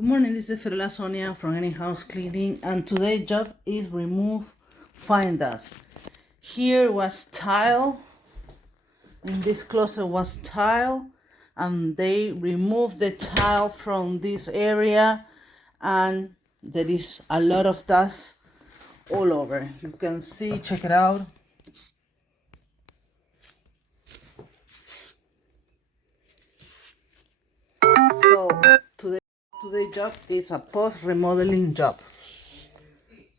Good morning, this is Ferla Sonia from Any House Cleaning, and today's job is remove fine dust. Here was tile, in this closet was tile, and they removed the tile from this area, and there is a lot of dust all over. You can see, check it out. So today's job is a post remodeling job.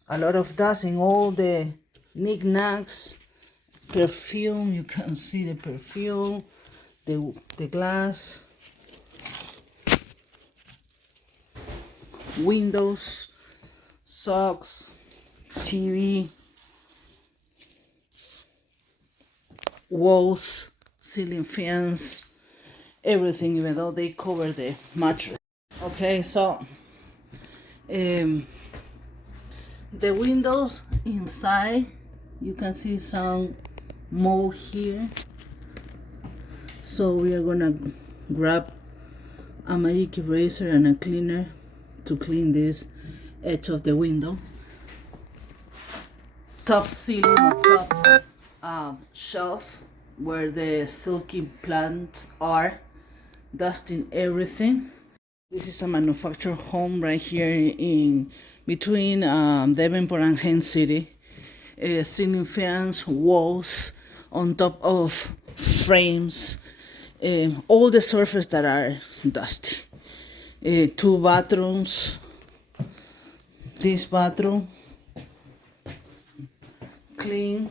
A lot of dust in all the knickknacks, perfume. You can see the perfume, the glass, windows, socks, TV, walls, ceiling fans, everything, even though they cover the mattress. Okay, so the windows inside, you can see some mold here. So we are gonna grab a magic eraser and a cleaner to clean this edge of the window. Top ceiling or top shelf where the silky plants are, dusting everything. This is a manufactured home right here in between Davenport and Hen City. Ceiling fans, walls, on top of frames, all the surfaces that are dusty. 2 bathrooms, this bathroom, clean.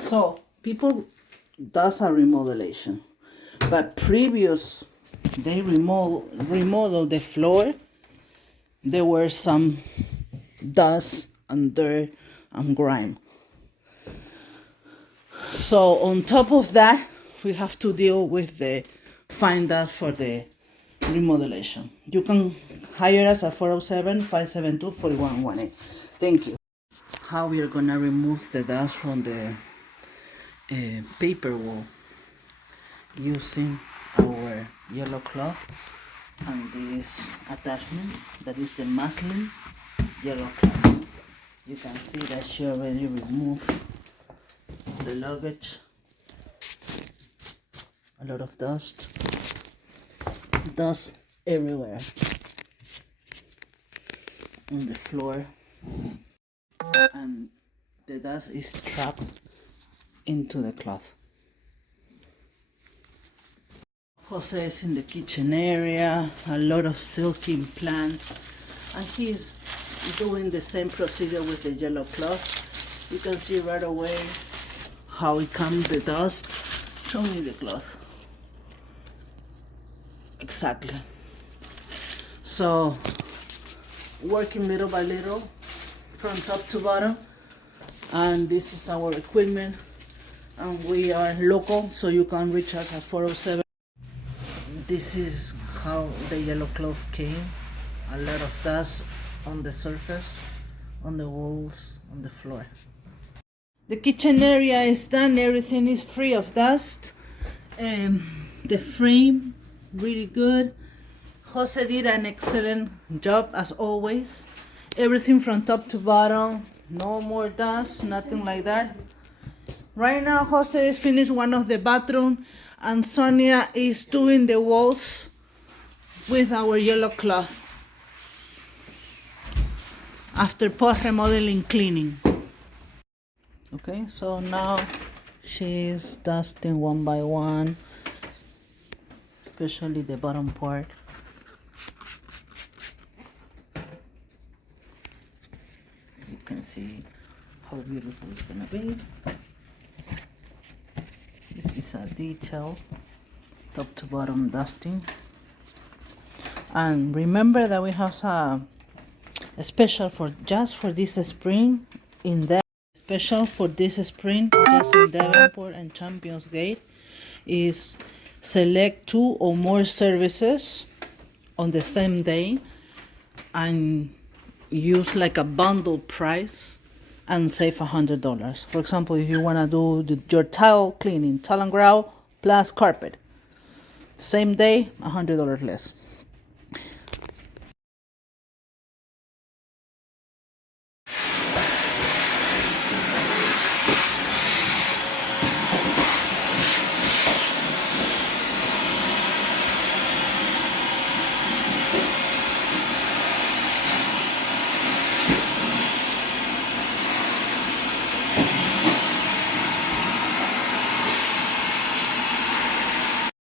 So people does a remodelation, but previous they remodeled the floor. There were some dust and dirt and grime. So on top of that, we have to deal with the fine dust for the remodelation. You can hire us at 407-572-4118. Thank you. How we are gonna remove the dust from the paper wall using our yellow cloth and this attachment that is the muslin yellow cloth. You can see that she already removed the luggage. A lot of dust everywhere on the floor, and the dust is trapped into the cloth. Jose is in the kitchen area, a lot of silky plants, and he's doing the same procedure with the yellow cloth. You can see right away how it comes the dust. Show me the cloth. Exactly. So working little by little from top to bottom, and this is our equipment, and we are local, so you can reach us at 407. This is how the yellow cloth came. A lot of dust on the surface, on the walls, on the floor. The kitchen area is done. Everything is free of dust. The frame, really good. Jose did an excellent job as always. Everything from top to bottom. No more dust, nothing like that. Right now, Jose is finished one of the bathroom, and Sonia is doing the walls with our yellow cloth after post remodeling cleaning. Okay, so now she's dusting one by one, especially the bottom part. You can see how beautiful it's gonna be. This is a detail, top to bottom dusting. And remember that we have a special for just for this spring in that special for this spring just in Davenport and Champions Gate is select 2 or more services on the same day and use like a bundle price, and save $100. For example, if you want to do your tile cleaning, tile and grout plus carpet, same day, $100 less.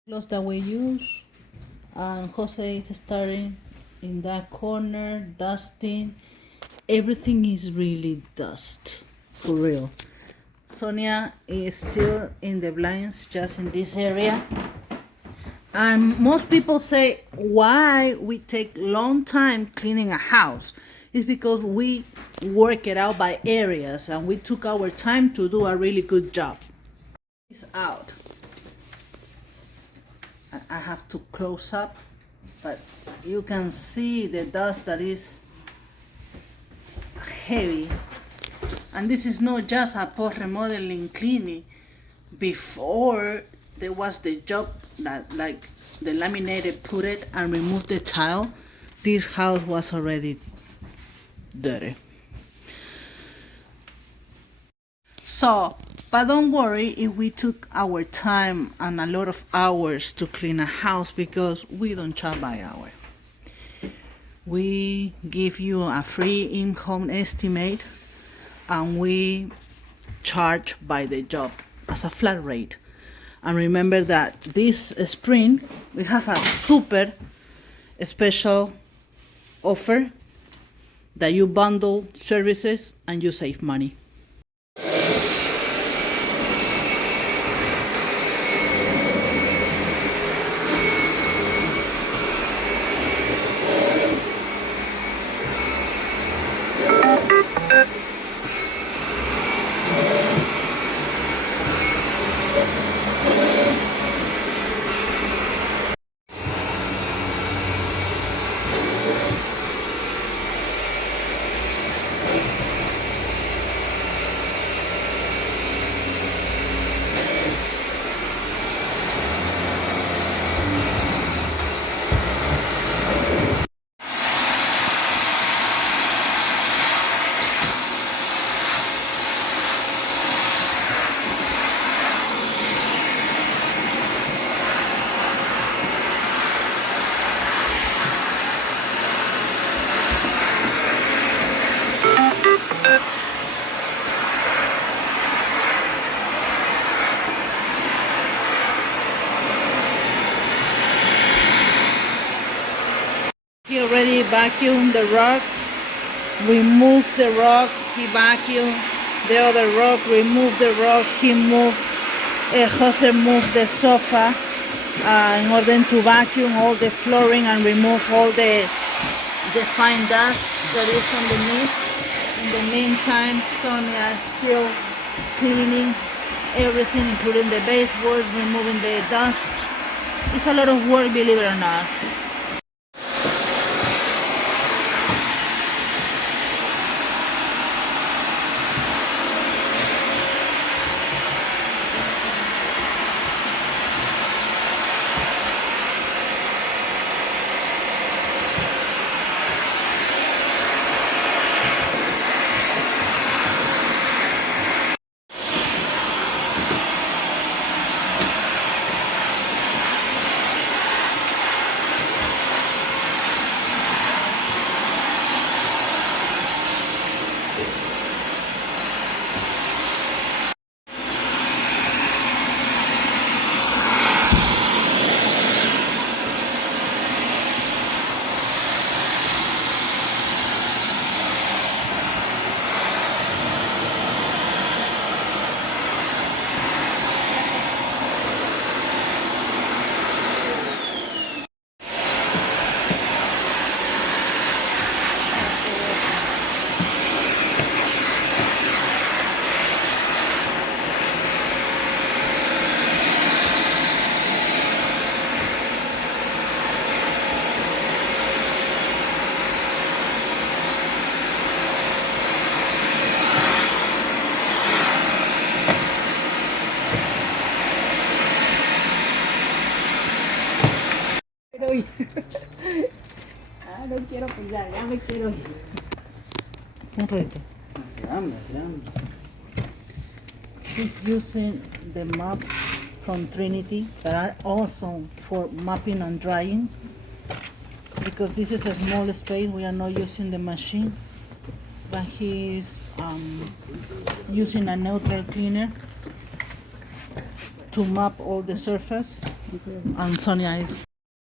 Clothes that we use, and Jose is starting in that corner, dusting. Everything is really dust, for real. Sonia is still in the blinds, just in this area. And most people say why we take long time cleaning a house. It's because we work it out by areas and we took our time to do a really good job. It's out. I have to close up, but you can see the dust that is heavy. And this is not just a post remodeling cleaning. Before there was the job that like the laminated put it and removed the tile, this house was already dirty. So, but don't worry if we took our time and a lot of hours to clean a house, because we don't charge by hour. We give you a free in-home estimate and we charge by the job as a flat rate. And remember that this spring we have a super special offer that you bundle services and you save money. He already vacuumed the rug, removed the rug, he vacuumed the other rug, removed the rug, he moved, Jose moved the sofa in order to vacuum all the flooring and remove all the fine dust that is underneath. In the meantime, Sonia is still cleaning everything, including the baseboards, removing the dust. It's a lot of work, believe it or not. Ya no quiero pelear, ya me quiero ir. Un ratito. Hace hambre, hace hambre. He's using the mops from Trinity that are awesome for mopping and drying. Because this is a small space, we are not using the machine. But he's using a neutral cleaner to mop all the surface. And Sonia is